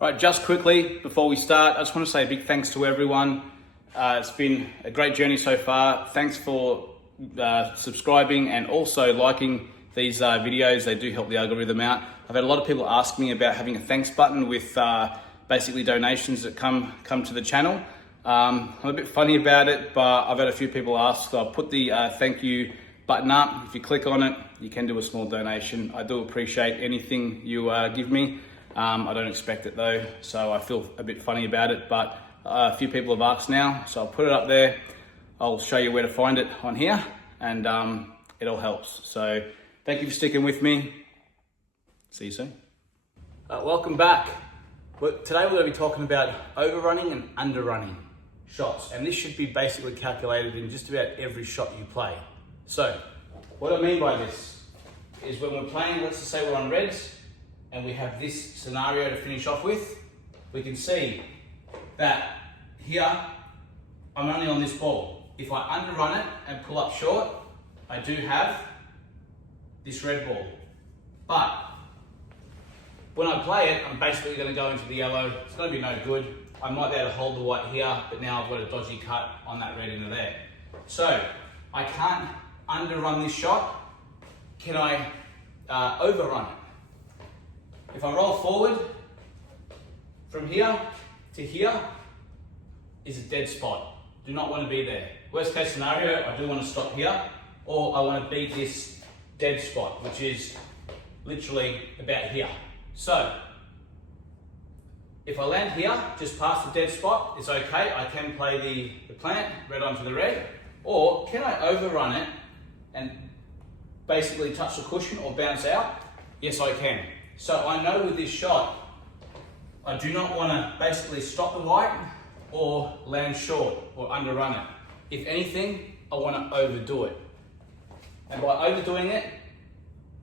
Right, just quickly before we start, I just want to say a big thanks to everyone. It's been a great journey so far. Thanks for subscribing and also liking these videos. They do help the algorithm out. I've had a lot of people ask me about having a thanks button with basically donations that come to the channel. I'm a bit funny about it, but I've had a few people ask, so I'll put the thank you button up. If you click on it, you can do a small donation. I do appreciate anything you give me. I don't expect it though, so I feel a bit funny about it, but a few people have asked now, so I'll put it up there. I'll show you where to find it on here, and it all helps. So thank you for sticking with me. See you soon. Welcome back. Today we're going to be talking about overrunning and underrunning shots, and this should be basically calculated in just about every shot you play. So what I mean by this is when we're playing, let's just say we're on reds, and we have this scenario to finish off with, we can see that here, I'm only on this ball. If I underrun it and pull up short, I do have this red ball. But when I play it, I'm basically going to go into the yellow. It's going to be no good. I might be able to hold the white here, but now I've got a dodgy cut on that red into there. So I can't underrun this shot. Can I overrun it? If I roll forward from here to here is a dead spot. Do not want to be there. Worst case scenario, I do want to stop here, or I want to beat this dead spot, which is literally about here. So if I land here, just past the dead spot, it's okay. I can play the plant, red onto the red, or can I overrun it and basically touch the cushion or bounce out? Yes, I can. So I know with this shot, I do not want to basically stop the white or land short or underrun it. If anything, I want to overdo it. And by overdoing it,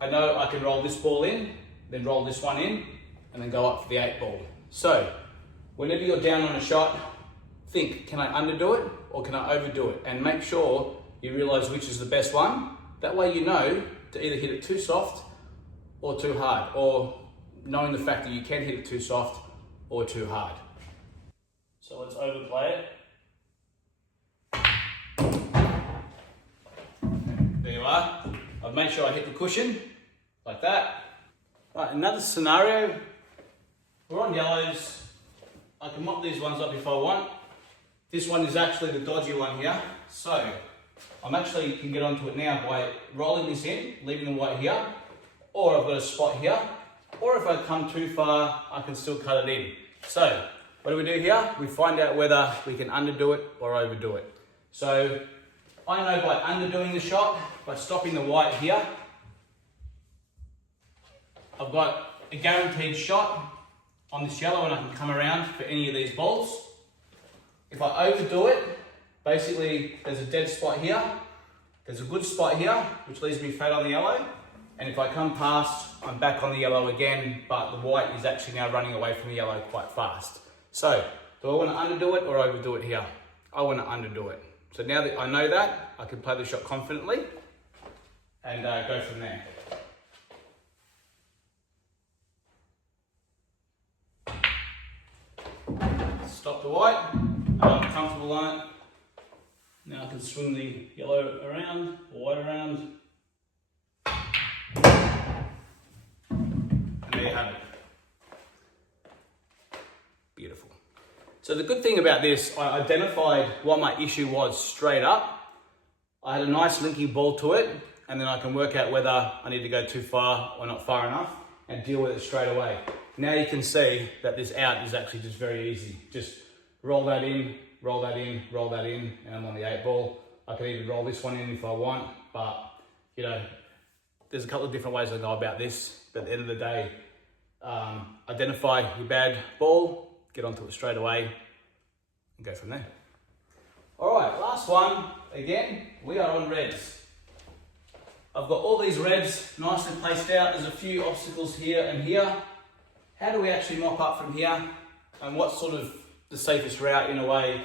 I know I can roll this ball in, then roll this one in, and then go up for the 8 ball. So whenever you're down on a shot, think, can I underdo it or can I overdo it? And make sure you realize which is the best one. That way you know to either hit it too soft or too hard, or knowing the fact that you can hit it too soft or too hard. So let's overplay it. There you are. I've made sure I hit the cushion, like that. Right, another scenario. We're on yellows. I can mop these ones up if I want. This one is actually the dodgy one here. So I'm actually can get onto it now by rolling this in, leaving the white here, or I've got a spot here, or if I come too far, I can still cut it in. So what do we do here? We find out whether we can underdo it or overdo it. So I know by underdoing the shot, by stopping the white here, I've got a guaranteed shot on this yellow and I can come around for any of these balls. If I overdo it, basically there's a dead spot here, there's a good spot here, which leaves me fat on the yellow. And if I come past, I'm back on the yellow again, but the white is actually now running away from the yellow quite fast. So, do I want to underdo it or overdo it here? I want to underdo it. So now that I know that, I can play the shot confidently and go from there. Stop the white, I'm comfortable on it. Now I can swing the yellow around, or white around. There you have it. Beautiful. So the good thing about this, I identified what my issue was straight up. I had a nice linking ball to it, and then I can work out whether I need to go too far or not far enough and deal with it straight away. Now you can see that this out is actually just very easy. Just roll that in, roll that in, roll that in, and I'm on the 8 ball. I can even roll this one in if I want, but you know, there's a couple of different ways I go about this, but at the end of the day, identify your bad ball, get onto it straight away, and go from there. All right, last one. Again, we are on reds. I've got all these reds nicely placed out. There's a few obstacles here and here. How do we actually mop up from here? And what's sort of the safest route in a way?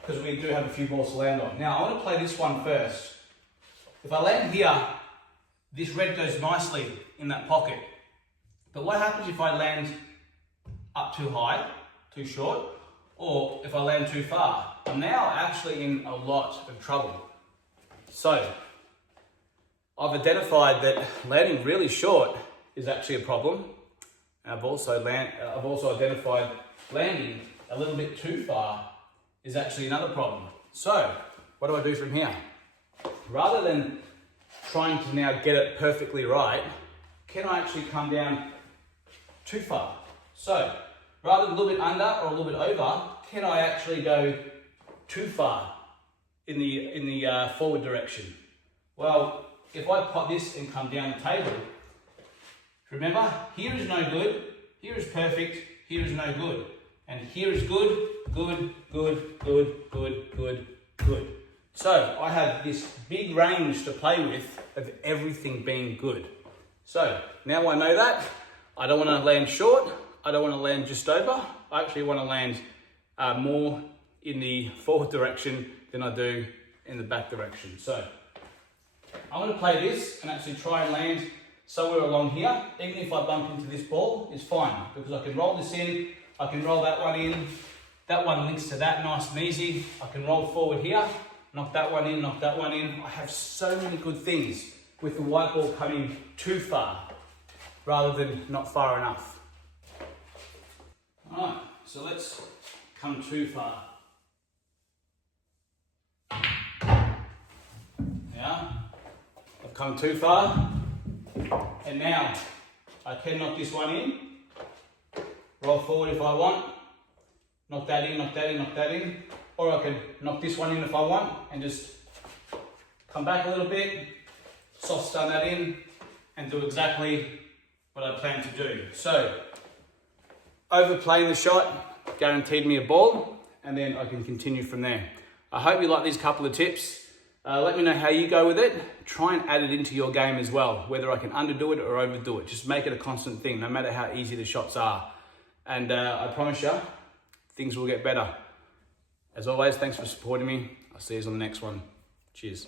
Because we do have a few balls to land on. Now, I want to play this one first. If I land here, this red goes nicely in that pocket. But what happens if I land up too high, too short, or if I land too far. I'm now actually in a lot of trouble. So I've identified that landing really short is actually a problem. I've also identified landing a little bit too far is actually another problem. So what do I do from here? Rather than trying to now get it perfectly right, can I actually come down too far? So rather than a little bit under or a little bit over, can I actually go too far in the forward direction? Well, if I pop this and come down the table, remember, here is no good, here is perfect, here is no good. And here is good, good, good, good, good, good, good. So I have this big range to play with of everything being good. So now I know that, I don't want to land short, I don't want to land just over, I actually want to land more in the forward direction than I do in the back direction. So I'm going to play this and actually try and land somewhere along here. Even if I bump into this ball, it's fine because I can roll this in, I can roll that one in, that one links to that nice and easy. I can roll forward here, knock that one in, knock that one in. I have so many good things with the white ball coming too far rather than not far enough. All right, so let's come too far. Yeah, I've come too far, and now I can knock this one in, roll forward if I want, knock that in, knock that in, knock that in, or I can knock this one in if I want and just come back a little bit, soft stun that in, and do exactly what I plan to do. So, overplaying the shot guaranteed me a ball, and then I can continue from there. I hope you like these couple of tips. Let me know how you go with it. Try and add it into your game as well, whether I can underdo it or overdo it. Just make it a constant thing, no matter how easy the shots are. And I promise you, things will get better. As always, thanks for supporting me. I'll see you on the next one. Cheers.